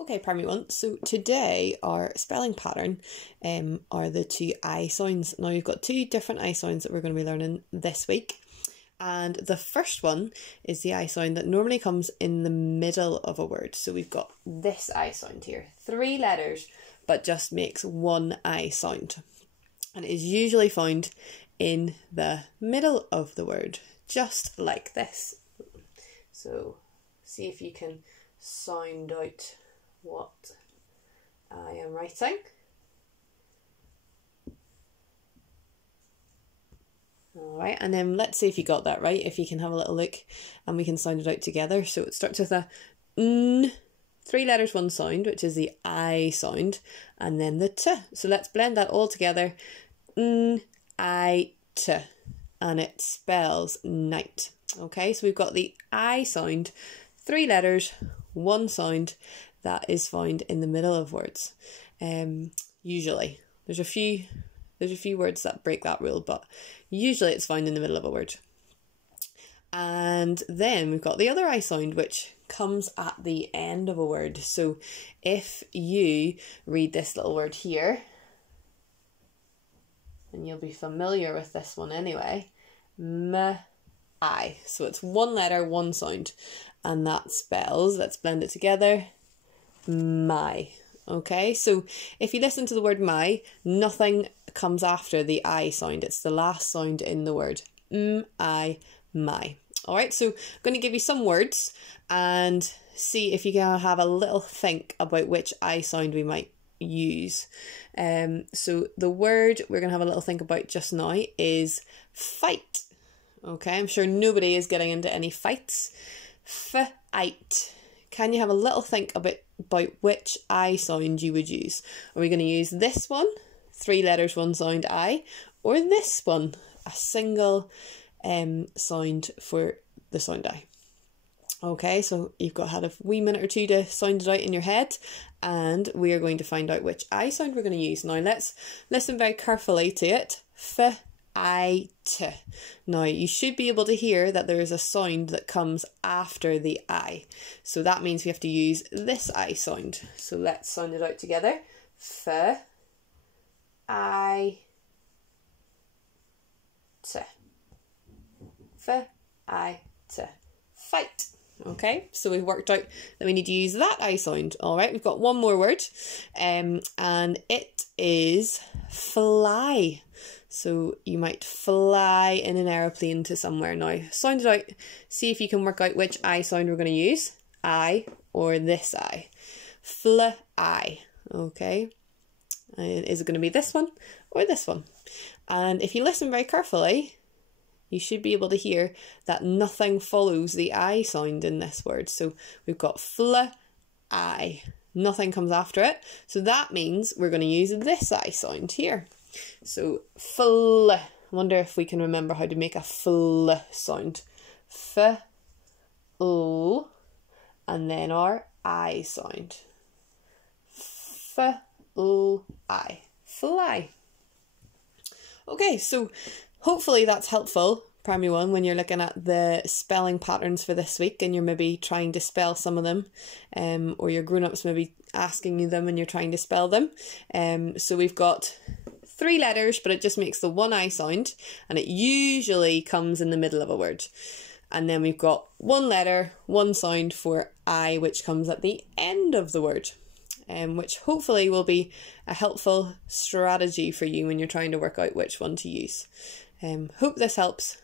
Okay, primary one. So today our spelling pattern are the two I sounds. Now you've got two different I sounds that we're going to be learning this week. And the first one is the I sound that normally comes in the middle of a word. So we've got this I sound here, 3 letters, but just makes one I sound. And it is usually found in the middle of the word, just like this. So see if you can sound out what I am writing. Alright, and then let's see if you got that right, if you can have a little look and we can sound it out together. So it starts with a N, 3 letters, 1 sound, which is the I sound, and then the T. So let's blend that all together. N, I, T, and it spells night. Okay, so we've got the I sound, 3 letters, 1 sound, that is found in the middle of words. Usually, there's a few words that break that rule, but usually it's found in the middle of a word. And then we've got the other I sound, which comes at the end of a word. So if you read this little word here, and you'll be familiar with this one anyway, I. So it's 1 letter, 1 sound, and that spells, let's blend it together, my. Okay, so if you listen to the word my, nothing comes after the I sound. It's the last sound in the word. I, my. Alright, so I'm going to give you some words and see if you can have a little think about which I sound we might use. So the word we're going to have a little think about just now is fight. Okay, I'm sure nobody is getting into any fights. Fight. Can you have a little think about which I sound you would use? Are we going to use this one, 3 letters, 1 sound, I, or this one, a single sound for the sound I? Okay, so you've had a wee minute or two to sound it out in your head, and we are going to find out which I sound we're going to use. Now let's listen very carefully to it. I, T. Now you should be able to hear that there is a sound that comes after the I. So that means we have to use this I sound. So let's sound it out together. I, T. I, T. Fight. Okay, so we've worked out that we need to use that I sound. Alright, we've got one more word, and it is fly. So you might fly in an aeroplane to somewhere. Now sound it out, see if you can work out which I sound we're going to use, I or this I. Fly. Okay, and is it going to be this one or this one? And if you listen very carefully, you should be able to hear that nothing follows the I sound in this word. So we've got fly, nothing comes after it. So that means we're going to use this I sound here. So fl. I wonder if we can remember how to make a fl sound. F, l, and then our I sound. F, l, I. Fly. Okay, so hopefully that's helpful, primary one, when you're looking at the spelling patterns for this week and you're maybe trying to spell some of them, or your grown-ups maybe asking you them and you're trying to spell them. So we've got 3 letters, but it just makes the 1 I sound, and it usually comes in the middle of a word. And then we've got 1 letter, 1 sound for I, which comes at the end of the word, which hopefully will be a helpful strategy for you when you're trying to work out which one to use. Hope this helps.